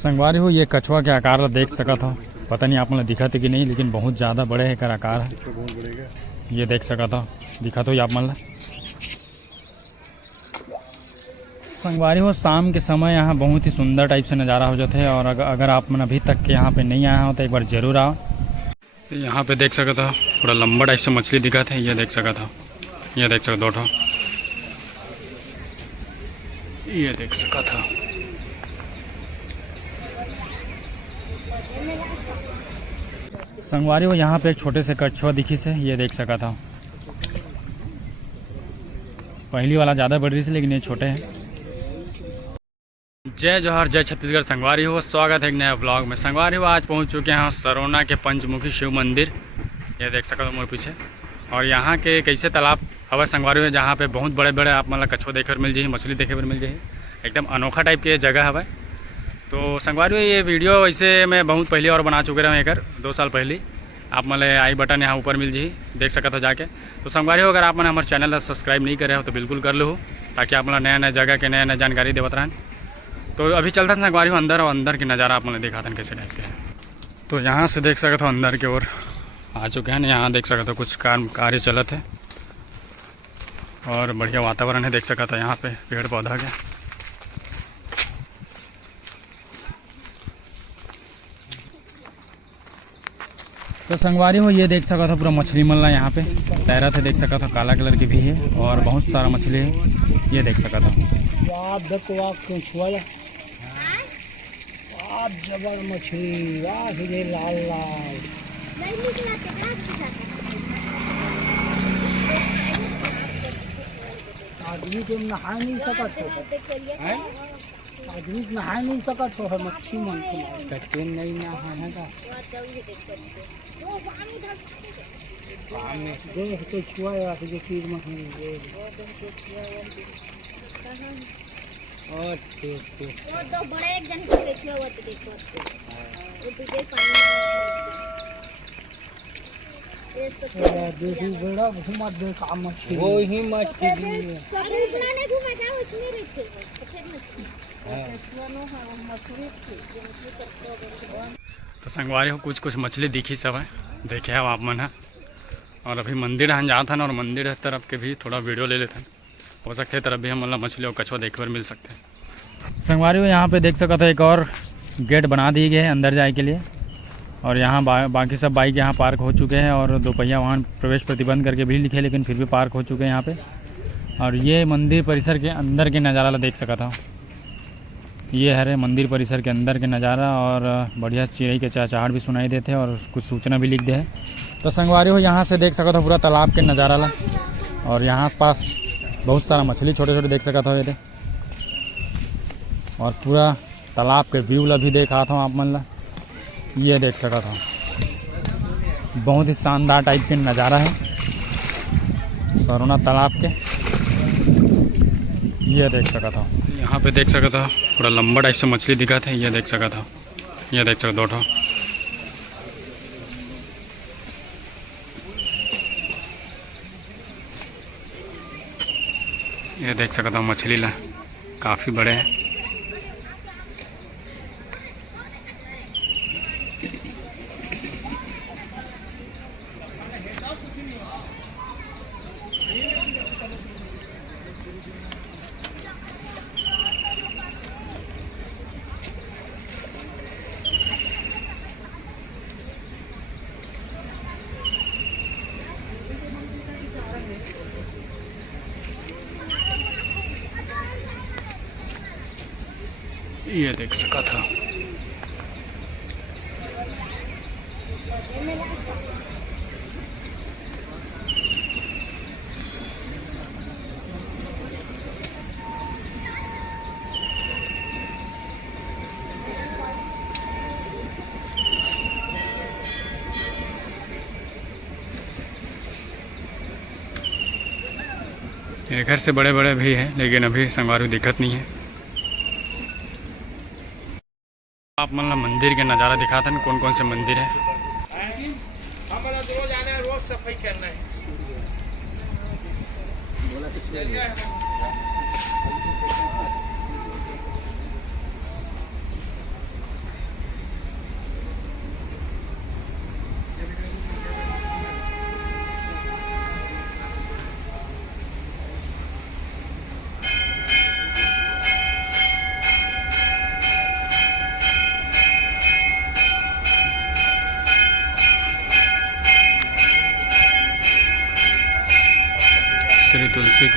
संगवारी हो ये कछुआ के आकार ला देख सकत हो। पता नहीं आप मन दिखत है कि नहीं, लेकिन बहुत ज़्यादा बड़े है कर आकार है। ये देख सकत हो, दिखत हो आप मन ला। संगवारी हो शाम के समय यहाँ बहुत ही सुंदर टाइप से नज़ारा हो जाता है। और अगर आप मन अभी तक के यहाँ पे नहीं आए हो तो एक बार ज़रूर आओ। यहाँ पे देख सकते हो पूरा लंबा टाइप से मछली दिखत है। ये देख सकते हो, ये देख सकते हो, ये देख सकते हो। संगवारी हो यहाँ पे एक छोटे से कछुआ दिखी से, ये देख सकता हो। पहली वाला ज़्यादा बड़ी रही थी, लेकिन ये छोटे हैं। जय जोहर, जय छत्तीसगढ़। संगवारी हो स्वागत है एक नया ब्लॉग में। संगवारी हो आज पहुँच चुके हैं सरोना के पंचमुखी शिव मंदिर। ये देख सकते हो मोर पीछे। और यहाँ के कैसे तालाब हवा संगवारी हो, जहाँ पे बहुत बड़े बड़े आप मतलब कछुआ देखे मिल जाए, मछली देखे मिल जाए। एकदम अनोखा टाइप के जगह हवा। तो संगवारी हो ये वीडियो वैसे मैं बहुत पहले और बना चुके रहे एक 2 साल पहले। आप मतलब आई बटन यहाँ ऊपर मिल जाए, देख सकते हो जाके। तो संगवारी हो अगर आप मैंने हमारे चैनल सब्सक्राइब नहीं करे हो तो बिल्कुल कर लो, ताकि आप मतलब नया नया जगह के नया नया जानकारी देवत रहें। तो अभी चलता था संगवारी हो अंदर, और अंदर की नज़ारा आप मतलब देखा था कैसे टाइप के है। तो यहाँ से देख सकते हो अंदर की ओर आ चुके हैं। यहाँ देख सकते हो कुछ कार्य चलत है और बढ़िया वातावरण है। देख सकते हो यहाँ पे पेड़ पौधा के। तो संगवारी हो ये देख सकते हो पूरा मछली मल्ला यहाँ पे तैरत है। देख सकते हो काला कलर की भी है और बहुत सारा मछली है। ये देख सकते हो। जबर मछली लाल लाल आदमी के नहा नहीं सकत हो, आदमी नहा नहीं सकत हो। मच्छी मन को नहीं नहाएगा। देख तो छुआ जो तीर मछली और ठीक तो बड़ा एक जन को देखियो वो तो देखो वो तुझे पानी ये देखी बड़ा घुमा दे काम मछली वो ही मछली सब उतना नहीं घुमा जाओ उसमें रखे सफेद मछली तो संगवारी हो कुछ कुछ मछली दिखी सब है, देखे हो आप मन है। और अभी मंदिर हम जाता ना, और मंदिर तरफ के भी थोड़ा वीडियो ले लेते हैं। हो सकते है तरफ भी हम मतलब मछली और कछुआ देखने मिल सकते हैं। संगवारी हो यहाँ पे देख सकते हो एक और गेट बना दिए गए हैं अंदर जाए के लिए। और यहाँ बाकी सब बाइक यहाँ पार्क हो चुके हैं, और दोपहिया वाहन प्रवेश प्रतिबंध करके भी लिखे, लेकिन फिर भी पार्क हो चुके हैं यहाँ पे। और ये मंदिर परिसर के अंदर के नज़ारा देख सकता हो। ये है मंदिर परिसर के अंदर के नज़ारा, और बढ़िया चिड़ै के चहचहाट भी सुनाई देते हैं और कुछ सूचना भी लिख दे है। तो संगवारी हो यहाँ से देख सकते हो पूरा तालाब के नज़ारा ला। और यहाँ आस पास बहुत सारा मछली छोटे छोटे देख सकते हो ये। और पूरा तालाब के व्यू ला भी देखा था आप मन ला। ये देख सकते हो बहुत ही शानदार टाइप के नज़ारा है सरोना तालाब के। ये देख सकते हो यहाँ पे देख सकते हो पूरा लंबा टाइप से मछली दिखा था। ये देख सकते हो, ये देख सकते हो। ये देख सकते हो मछली ला काफ़ी बड़े हैं। ये देख सका था। ये घर से बड़े बड़े भी हैं, लेकिन अभी संगवारी दिक्कत नहीं है। आप मतलब मंदिर के नज़ारा दिखाते हैं, कौन कौन से मंदिर है। रोज आना है, रोज सफाई करना है।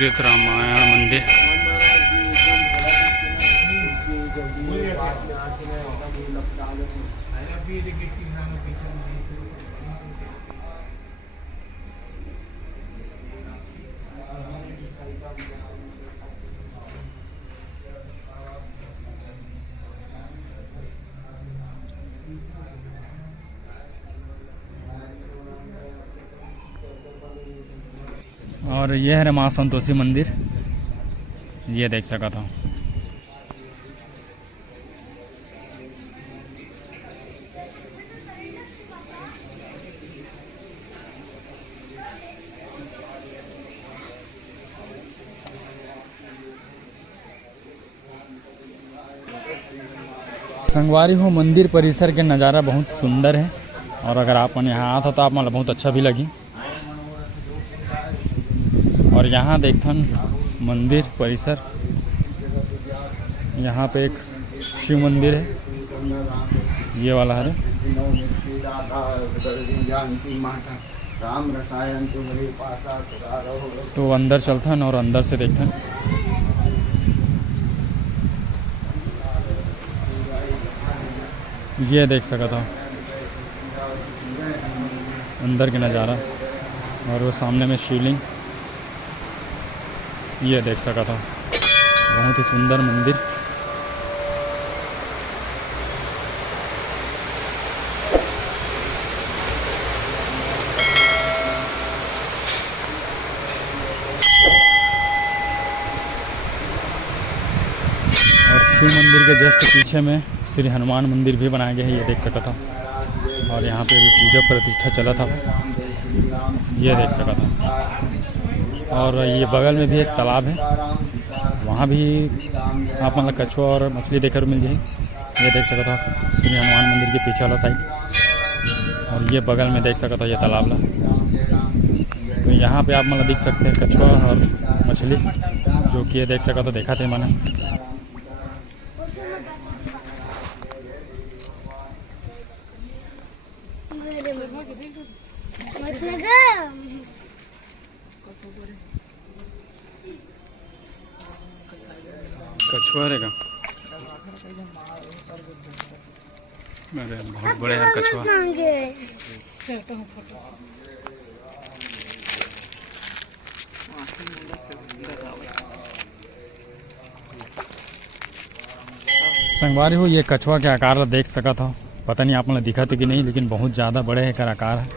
संस्कृत रामायण मंदिर। और ये है माँ संतोषी मंदिर, ये देख सका था। संगवारी हो मंदिर परिसर के नज़ारा बहुत सुंदर है, और अगर आप यहाँ आता तो आप मतलब बहुत अच्छा भी लगी। और यहाँ देखथन मंदिर परिसर, यहाँ पे एक शिव मंदिर है, ये वाला है। तो अंदर चलथन और अंदर से देखथन। ये देख सका था अंदर के नज़ारा, और वो सामने में शिवलिंग, ये देख सका था। बहुत ही सुंदर मंदिर। और शिव मंदिर के जस्ट पीछे में श्री हनुमान मंदिर भी बनाया गया है, ये देख सका था। और यहाँ पे भी पूजा प्रतिष्ठा चला था, ये देख सका था। और ये बगल में भी एक तालाब है, वहाँ भी आप मतलब कछुआ और मछली देखकर मिल जाए, ये देख सका था श्री हनुमान मंदिर के पीछे वाला साइड। और ये बगल में देख सका था ये तालाब ला। तो यहाँ पे आप मतलब देख सकते हैं कछुआ और मछली, जो कि ये देख सका तो देखा थे मैंने। कछुआ रहेगा, अरे बहुत बड़े यार कछुआ। संगवारी हो ये कछुआ के आकार देख सका था, पता नहीं आप मतलब दिखा थे कि नहीं, लेकिन बहुत ज़्यादा बड़े है का आकार है,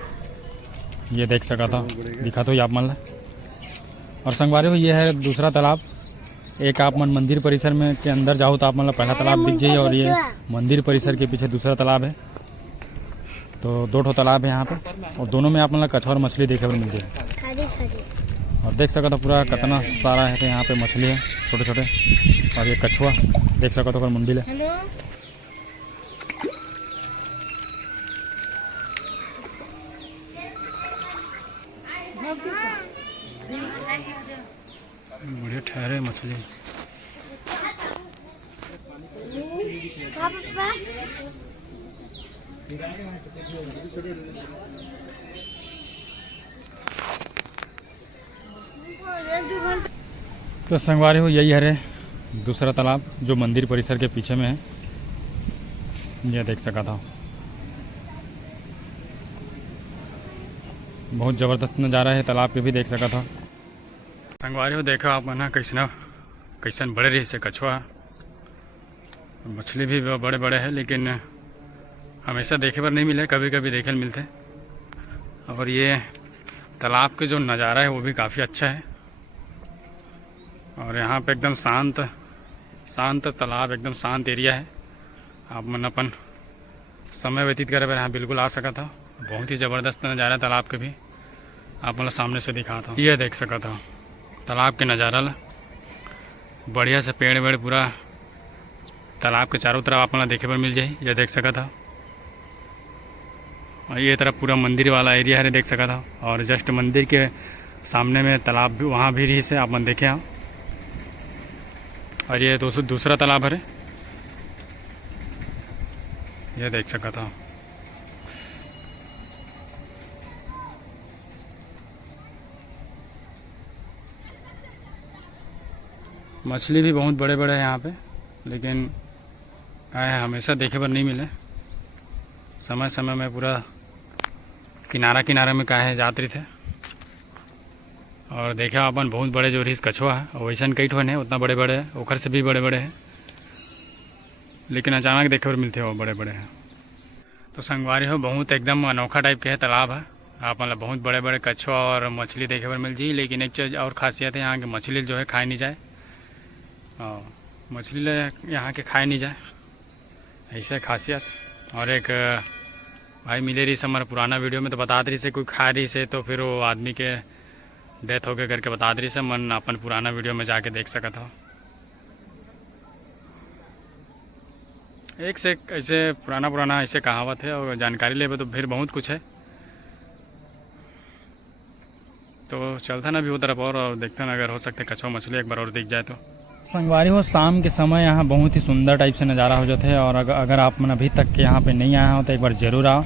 ये देख सका था, दिखा तो आप मतलब। और संगवारी हो ये है दूसरा तालाब। एक आप मन मंदिर परिसर में के अंदर जाओ तो आप मतलब पहला तालाब दिख जाइए, और ये मंदिर परिसर के पीछे दूसरा तालाब है। तो दो ठो तालाब है यहाँ पे, और दोनों में आप मतलब कछुआ और मछली देखे मिल जाए। और देख सका था पूरा कितना सारा है यहाँ पे मछली है, छोटे छोटे। और ये कछुआ देख सका तो मुंडी है। बढ़िया ठहरे मछली। तो संगवारी हो यही है दूसरा तालाब जो मंदिर परिसर के पीछे में है, यह देख सका था। बहुत ज़बरदस्त नज़ारा है तालाब के भी देख सका था। संगवारी हो देखा आप ना कैसन बड़े रही से कछुआ, मछली भी बड़े बड़े हैं, लेकिन हमेशा देखे पर नहीं मिले, कभी कभी देखे मिलते। और ये तालाब के जो नज़ारा है वो भी काफ़ी अच्छा है। और यहाँ पे एकदम शांत तालाब, एकदम शांत एरिया है। आप मन अपन समय व्यतीत करे पर यहाँ बिल्कुल आ सका था। बहुत ही ज़बरदस्त नज़ारा तालाब के भी आप मतलब सामने से दिखा था, ये देख सका था तालाब के नज़ारा ला। बढ़िया से पेड़ वेड़ पूरा तालाब के चारों तरफ आप मतलब देखे पर मिल जाए, यह देख सका था। और ये तरफ पूरा मंदिर वाला एरिया है, देख सका था। और जस्ट मंदिर के सामने में तालाब भी, वहाँ भी रही से आप मन देखे हैं। और ये दूसरा तालाब है, यह देख सका था। मछली भी बहुत बड़े बड़े हैं यहाँ पे, लेकिन आए हमेशा देखे पर नहीं मिले। समय समय में पूरा किनारा में काहे जात रही थे और देखे अपन बहुत बड़े जो रिस कछुआ है, और वैसा कई ठो है उतना बड़े बड़े है, ओखर से भी बड़े बड़े हैं, लेकिन अचानक देखे पर मिलते वो बड़े बड़े हैं। तो संगवारी हो बहुत एकदम अनोखा टाइप के है तालाब है। आप मतलब बहुत बड़े बड़े कछुआ और मछली देखे पर मिल जी। लेकिन एक चीज़ और ख़ासियत है यहाँ की, मछली जो है खाए नहीं जाए, और मछली यहाँ के खाए नहीं जाए, ऐसे खासियत। और एक भाई मिले रही से हमारे पुराना वीडियो में तो बता रही से कोई खा रही से, तो फिर वो आदमी के डेथ हो गए करके बता रही से, मन अपन पुराना वीडियो में जाके देख सकता हो। एक से एक ऐसे पुराना ऐसे कहावत है, और जानकारी ले तो फिर बहुत कुछ है। तो चलता ना भी वो तरफ और देखते ना, अगर हो सकते कछुआ मछली एक बार और दिख जाए तो। संगवारी हो शाम के समय यहाँ बहुत ही सुंदर टाइप से नज़ारा हो जाता है, और अगर आप मन अभी तक के यहाँ पे नहीं आए हो तो एक बार ज़रूर आओ।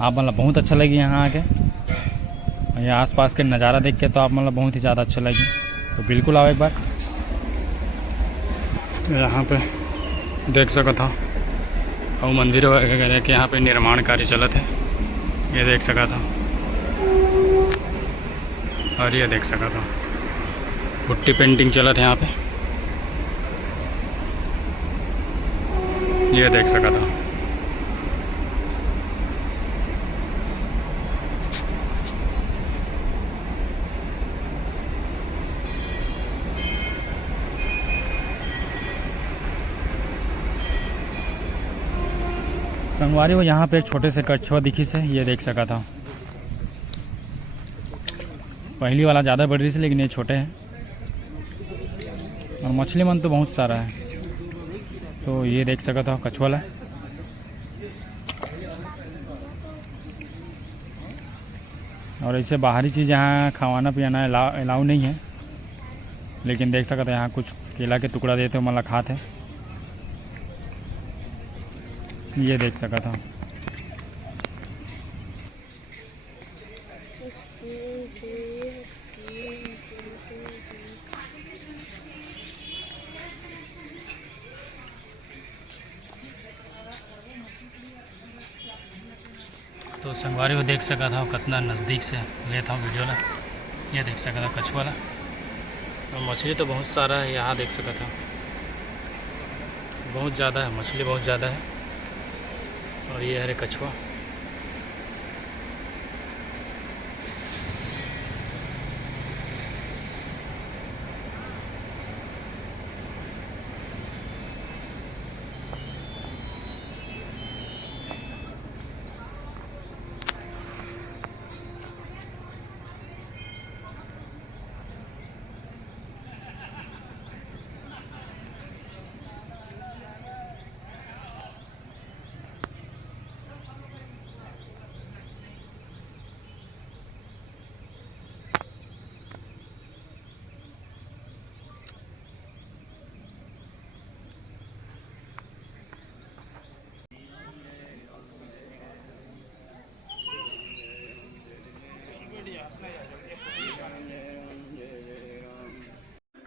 आप मतलब बहुत अच्छा लगी यहाँ आके, ये आसपास के नज़ारा देख के तो आप मतलब बहुत ही ज़्यादा अच्छा लगी। तो बिल्कुल आओ एक बार। तो यहाँ पे देख सकता हो और मंदिर वगैरह के यहाँ पे निर्माण कार्य चलत है, ये देख सका था। और ये देख सका था पुट्टी पेंटिंग चलत है यहाँ पे, ये देख सका था। संगवारी हो यहाँ पे एक छोटे से कछुआ दिखी से, ये देख सका था। पहली वाला ज़्यादा बड़ी रही थी, लेकिन ये छोटे हैं। और मछली मन तो बहुत सारा है, तो ये देख सका था कछुआ ला। और ऐसे बाहरी चीज़ यहाँ खावाना पियाना अलाउ नहीं है, लेकिन देख सकते यहाँ कुछ केला के टुकड़ा देते मतलब खाते, ये देख सका था। तो संगवारी को देख सका था कितना नज़दीक से लेता हूँ वीडियो ला, ये देख सका था कछुआ ला। और मछली तो बहुत सारा है यहाँ, देख सका था बहुत ज़्यादा है, मछली बहुत ज़्यादा है। और ये है कछुआ।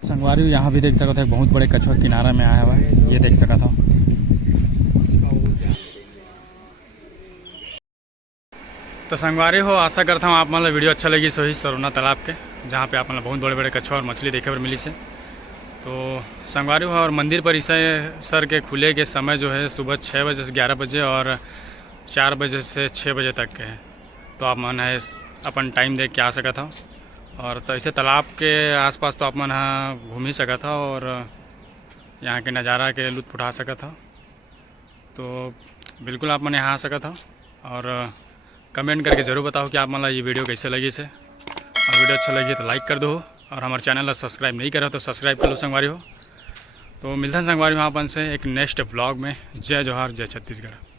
संगवारी यहाँ भी देख सका था बहुत बड़े कछुआ किनारा में आया हुआ है, ये देख सका था। तो संगवारी हो आशा करता हूँ आप मतलब वीडियो अच्छा लगी सो ही सरोना तालाब के, जहाँ पे आप मतलब बहुत बड़े बड़े कछुआ और मछली देखे पर मिली से। तो संगवारी हो और मंदिर परिसर सर के खुले के समय जो है सुबह 6 बजे से 11 बजे और 4 बजे से 6 बजे तक के हैं। तो आप मन है अपन टाइम देख के आ सका था। और तो ऐसे तालाब के आसपास तो आप मन यहाँ घूम ही सका था और यहाँ के नज़ारा के लुत्फ़ उठा सका था। तो बिल्कुल आप मन यहाँ आ सका था। और कमेंट करके ज़रूर बताओ कि आप मतलब ये वीडियो कैसे लगी से, और वीडियो अच्छा लगी तो लाइक कर दो, और हमारे चैनल को सब्सक्राइब नहीं करो तो सब्सक्राइब कर लो संगवारी हो। तो मिलते हैं संगवारी हो अपन से एक नेक्स्ट ब्लॉग में। जय जोहार, जय छत्तीसगढ़।